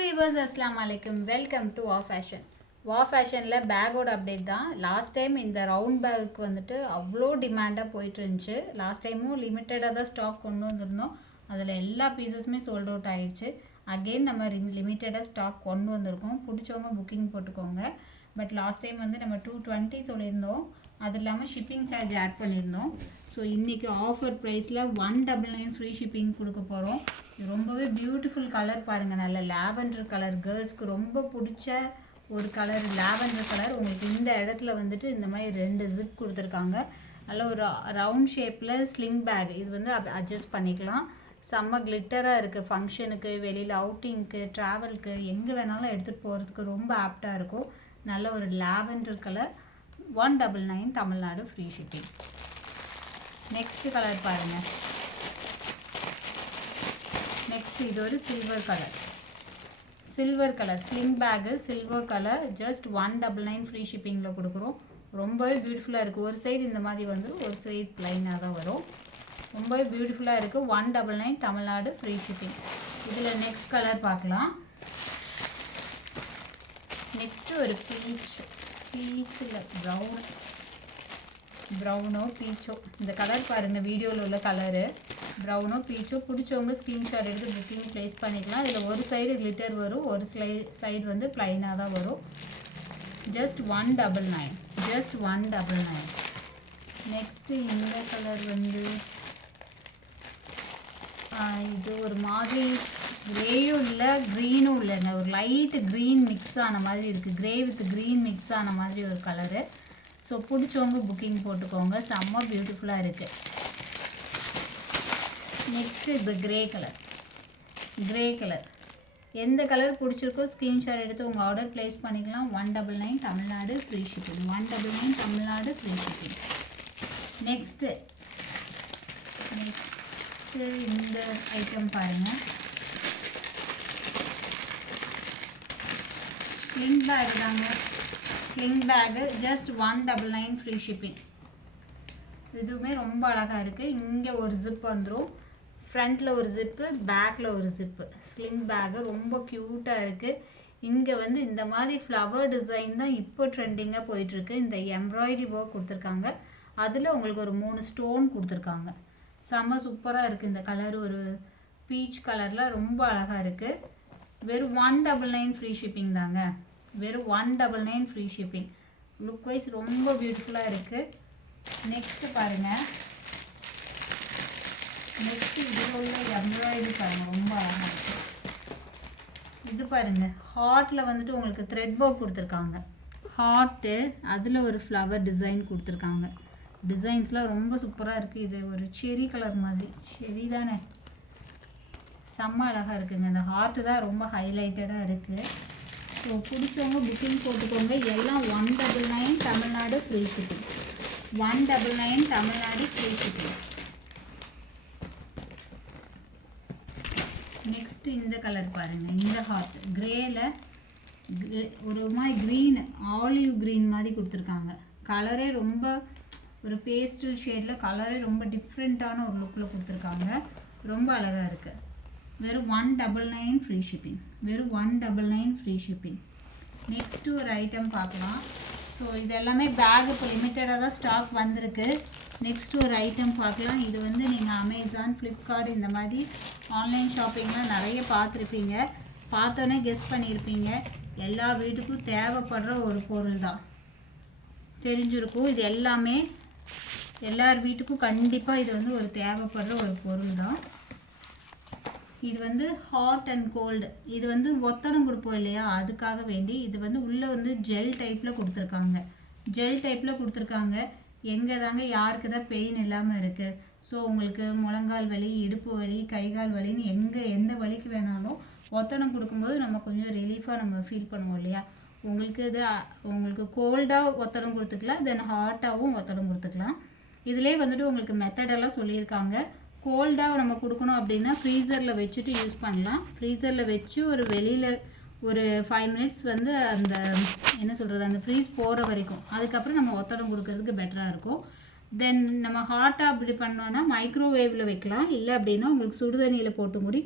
Viewers அஸ்லாம் வலைக்கம் welcome to வா ஃபேஷன் வா ஃபேஷனில் பேக்கோட அப்டேட் தான். லாஸ்ட் டைம் இந்த ரவுண்ட் பேக்கு வந்துட்டு அவ்வளோ டிமாண்டாக போயிட்டு இருந்துச்சு. லாஸ்ட் டைமும் லிமிட்டடாக தான் ஸ்டாக் கொண்டு வந்திருந்தோம். அதில் எல்லா பீசஸுமே சோல்ட் அவுட் ஆயிடுச்சு. அகெயின் நம்ம லிமிட்டடாக ஸ்டாக் கொண்டு வந்திருக்கோம். பிடிச்சவங்க புக்கிங் போட்டுக்கோங்க. பட் லாஸ்ட் டைம் வந்து நம்ம டூ டுவெண்ட்டி சொல்லியிருந்தோம். அது இல்லாமல் ஷிப்பிங் சார்ஜ் ஆட் பண்ணியிருந்தோம். ஸோ இன்றைக்கி ஆஃபர் ப்ரைஸில் one double nine free shipping கொடுக்க போகிறோம் ரொம்பவே பியூட்டிஃபுல் கலர் பாருங்கள் நல்ல லாவெண்டர் கலர் கேர்ள்ஸ்க்கு ரொம்ப பிடிச்ச ஒரு கலர் லாவெண்டர் கலர் உங்களுக்கு இந்த இடத்துல வந்துட்டு இந்த மாதிரி ரெண்டு ஜிப் கொடுத்துருக்காங்க. நல்ல ஒரு ரவுண்ட் ஷேப்பில் ஸ்லிங் பேக் இது வந்து அட்ஜஸ்ட் பண்ணிக்கலாம். செம்ம கிளிட்டராக இருக்குது ஃபங்க்ஷனுக்கு வெளியில் அவுட்டிங்க்கு ட்ராவலுக்கு எங்கே வேணாலும் எடுத்துகிட்டு போகிறதுக்கு ரொம்ப ஆப்டாக இருக்கும். நல்ல ஒரு lavender colour one double nine Tamil Nadu free shipping next colour பாருங்கள் நெக்ஸ்ட் இது ஒரு silver colour silver colour sling bag silver colour just one double nine free ஷிப்பிங்கில் கொடுக்குறோம். ரொம்பவே பியூட்டிஃபுல்லாக இருக்குது ஒரு சைடு இந்த மாதிரி வந்து ஒரு சைடு ப்ளைனாக தான் வரும். ரொம்பவே பியூட்டிஃபுல்லாக இருக்குது one double nine Tamil Nadu free shipping இதில் நெக்ஸ்ட் கலர் பார்க்கலாம். நெக்ஸ்ட்டு ஒரு பீச் பீச்சில் ப்ரௌன் ப்ரௌனோ பீச்சோ இந்த கலர் பாருங்கள் வீடியோவில் உள்ள கலரு ப்ரௌனோ பீச்சோ பிடிச்சவங்க ஸ்க்ரீன்ஷாட் எடுத்து புக்கிங் ப்ளேஸ் பண்ணிக்கலாம். இதில் ஒரு சைடு கிளிட்டர் வரும் ஒரு ஸ்லை சைடு வந்து ப்ளைனாக தான் வரும். Just one double nine just one double nine next இந்த கலர் வந்து இது ஒரு மாதிரி கிரேயும் இல்லை க்ரீனும் இல்லைங்க ஒரு லைட்டு க்ரீன் மிக்ஸ் ஆன மாதிரி இருக்குது கிரே வித் க்ரீன் மிக்ஸ் ஆன மாதிரி ஒரு கலரு ஸோ பிடிச்சவங்க புக்கிங் போட்டுக்கோங்க. செம்ம பியூட்டிஃபுல்லாக இருக்குது நெக்ஸ்ட்டு இது கிரே கலர் க்ரே கலர் எந்த கலர் பிடிச்சிருக்கோ ஸ்க்ரீன்ஷாட் எடுத்து உங்கள் ஆர்டர் ப்ளேஸ் பண்ணிக்கலாம். One double nine Tamil Nadu free shipping one double nine Tamil Nadu free shipping next next இந்த ஐட்டம் பாருங்கள் ஸ்லிங் பேக் தாங்க. Sling bag just one double nine free shipping இதுவுமே ரொம்ப அழகாக இருக்குது இங்கே ஒரு ஜிப் வந்துடும் ஃப்ரண்ட்டில் ஒரு ஜிப்பு பேக்கில் ஒரு ஜிப்பு ஸ்லிங் பேக்கு ரொம்ப க்யூட்டாக இருக்குது இங்கே வந்து இந்த மாதிரி ஃப்ளவர் டிசைன் தான் இப்போ ட்ரெண்டிங்காக போயிட்டுருக்கு. இந்த எம்ப்ராய்டரி ஒர்க் கொடுத்துருக்காங்க. அதில் உங்களுக்கு ஒரு மூணு ஸ்டோன் கொடுத்துருக்காங்க. செம்ம சூப்பராக இருக்குது இந்த கலர் ஒரு பீச் கலரில் ரொம்ப அழகாக இருக்குது வெறும் one double nine free shipping தாங்க. வெறும் one double nine free shipping look wise ரொம்ப பியூட்டிஃபுல்லாக இருக்குது நெக்ஸ்ட்டு பாருங்கள் நெக்ஸ்ட்டு இதில் உள்ள எம்ப்ராய்டரி பாருங்கள் ரொம்ப அழகாக இருக்குது இது பாருங்கள் ஹார்ட்டில் வந்துட்டு உங்களுக்கு த்ரெட் ஒர்க் கொடுத்துருக்காங்க. ஹார்ட்டு அதில் ஒரு ஃப்ளவர் டிசைன் கொடுத்துருக்காங்க. டிசைன்ஸ்லாம் ரொம்ப சூப்பராக இருக்குது இது ஒரு செரி கலர் மாதிரி. செரி தானே? செம்ம அழகாக இருக்குங்க. இந்த ஹார்ட்டு தான் ரொம்ப ஹைலைட்டடாக இருக்குது ஸோ பிடிச்சவங்க புக்கிங் போட்டுக்கோங்க எல்லாம் one double nine Tamil Nadu free shipping one double nine Tamil Nadu free shipping next இந்த கலர் பாருங்கள் இந்த ஹார்ட் கிரேயில் ஒரு மாதிரி க்ரீன் ஆலிவ் க்ரீன் மாதிரி கொடுத்துருக்காங்க. கலரே ரொம்ப ஒரு பேஸ்டல் ஷேடில் கலரே ரொம்ப டிஃப்ரெண்ட்டான ஒரு லுக்கில் கொடுத்துருக்காங்க. ரொம்ப அழகாக இருக்குது வெறும் one double nine free shipping வெறும் one double nine free shipping next ஒரு ஐட்டம் பார்க்கலாம். ஸோ இது எல்லாமே பேக் இப்போ லிமிட்டடாக தான் ஸ்டாக் வந்திருக்கு. நெக்ஸ்ட்டு ஒரு ஐட்டம் பார்க்கலாம். இது வந்து நீங்கள் அமேசான் ஃப்ளிப்கார்ட் இந்த மாதிரி ஆன்லைன் ஷாப்பிங்லாம் நிறைய பார்த்துருப்பீங்க. பார்த்தோன்னே கெஸ் பண்ணியிருப்பீங்க எல்லா வீட்டுக்கும் தேவைப்படுற ஒரு பொருள் தான். தெரிஞ்சிருக்கும். இது எல்லாமே எல்லார் வீட்டுக்கும் கண்டிப்பாக இது வந்து ஒரு தேவைப்படுற ஒரு பொருள் தான். இது வந்து ஹாட் அண்ட் கோல்டு இது வந்து ஒத்தடம் கொடுப்போம் இல்லையா? அதுக்காக வேண்டி இது வந்து உள்ளே வந்து ஜெல் டைப்பில் கொடுத்துருக்காங்க. ஜெல் டைப்பில் கொடுத்துருக்காங்க. எங்கே தாங்க யாருக்கு தான் பெயின் இல்லாமல் இருக்குது ஸோ உங்களுக்கு முழங்கால் வலி இடுப்பு வலி கைகால் வலின்னு எங்கே எந்த வலிக்கு வேணாலும் ஒத்தடம் கொடுக்கும்போது நம்ம கொஞ்சம் ரிலீஃபாக நம்ம ஃபீல் பண்ணுவோம் இல்லையா? உங்களுக்கு இது உங்களுக்கு கோல்டாக ஒத்தடம் கொடுத்துக்கலாம் தென் ஹாட்டாகவும் ஒத்தடம் கொடுத்துக்கலாம். இதிலே வந்துட்டு உங்களுக்கு மெத்தடெல்லாம் சொல்லியிருக்காங்க. கோல்டாக நம்ம கொடுக்கணும் அப்படின்னா ஃப்ரீசரில் வச்சுட்டு யூஸ் பண்ணலாம். ஃப்ரீசரில் வச்சு ஒரு வெளியில் ஒரு ஃபைவ் மினிட்ஸ் வந்து அந்த என்ன சொல்கிறது அந்த ஃப்ரீஸ் போகிற வரைக்கும். அதுக்கப்புறம் நம்ம ஒத்தடம் கொடுக்கறதுக்கு பெட்டராக இருக்கும். தென் நம்ம ஹாட்டாக அப்படி பண்ணோன்னா மைக்ரோவேவில் வைக்கலாம். இல்லை அப்படின்னா உங்களுக்கு சுடுதண்ணியில் போட்டு முடி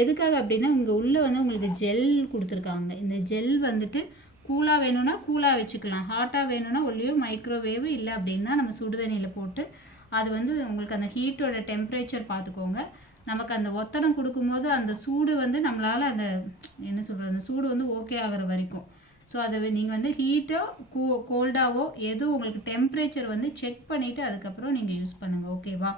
எதுக்காக அப்படின்னா இங்கே உள்ளே வந்து உங்களுக்கு ஜெல் கொடுத்துருக்காங்க. இந்த ஜெல் வந்துட்டு கூலாக வேணும்னா கூலாக வச்சுக்கலாம். ஹாட்டாக வேணும்னா ஒல்லியோ மைக்ரோவேவ் இல்லை அப்படின்னா நம்ம சுடுதண்ணியில் போட்டு அது வந்து உங்களுக்கு அந்த ஹீட்டோட டெம்பரேச்சர் பார்த்துக்கோங்க. நமக்கு அந்த ஒத்தடம் கொடுக்கும்போது அந்த சூடு வந்து நம்மளால் அந்த என்ன சொல்கிறது அந்த சூடு வந்து ஓகே ஆகிற வரைக்கும். ஸோ அதை நீங்கள் வந்து ஹீட்டோ கூ கோல்டாவோ எதுவும் உங்களுக்கு டெம்பரேச்சர் வந்து செக் பண்ணிவிட்டு அதுக்கப்புறம் நீங்கள் யூஸ் பண்ணுங்கள் ஓகேவா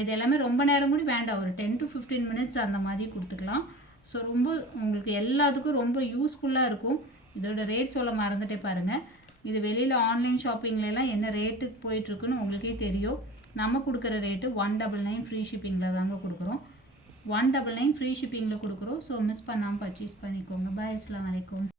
இது எல்லாமே ரொம்ப நேரம் கூட வேண்டாம். ஒரு டென் டு ஃபிஃப்டீன் மினிட்ஸ் அந்த மாதிரி கொடுத்துக்கலாம். ஸோ ரொம்ப உங்களுக்கு எல்லாத்துக்கும் ரொம்ப யூஸ்ஃபுல்லாக இருக்கும். இதோட ரேட் சொல்ல மறந்துட்டே பாருங்கள் இது வெளியில் ஆன்லைன் ஷாப்பிங்லலாம் என்ன ரேட்டுக்கு போயிட்டுருக்குன்னு உங்களுக்கே தெரியும். நம்ம கொடுக்குற rate one double nine free ஷிப்பிங்கில் தாங்க கொடுக்குறோம். ஒன் டபுள் நைன் ஃப்ரீ ஷிப்பிங்கில் கொடுக்குறோம். ஸோ மிஸ் பண்ணாமல் பர்ச்சேஸ் பண்ணிக்கோங்க. பாய் அஸ்லாம் வலைக்கும்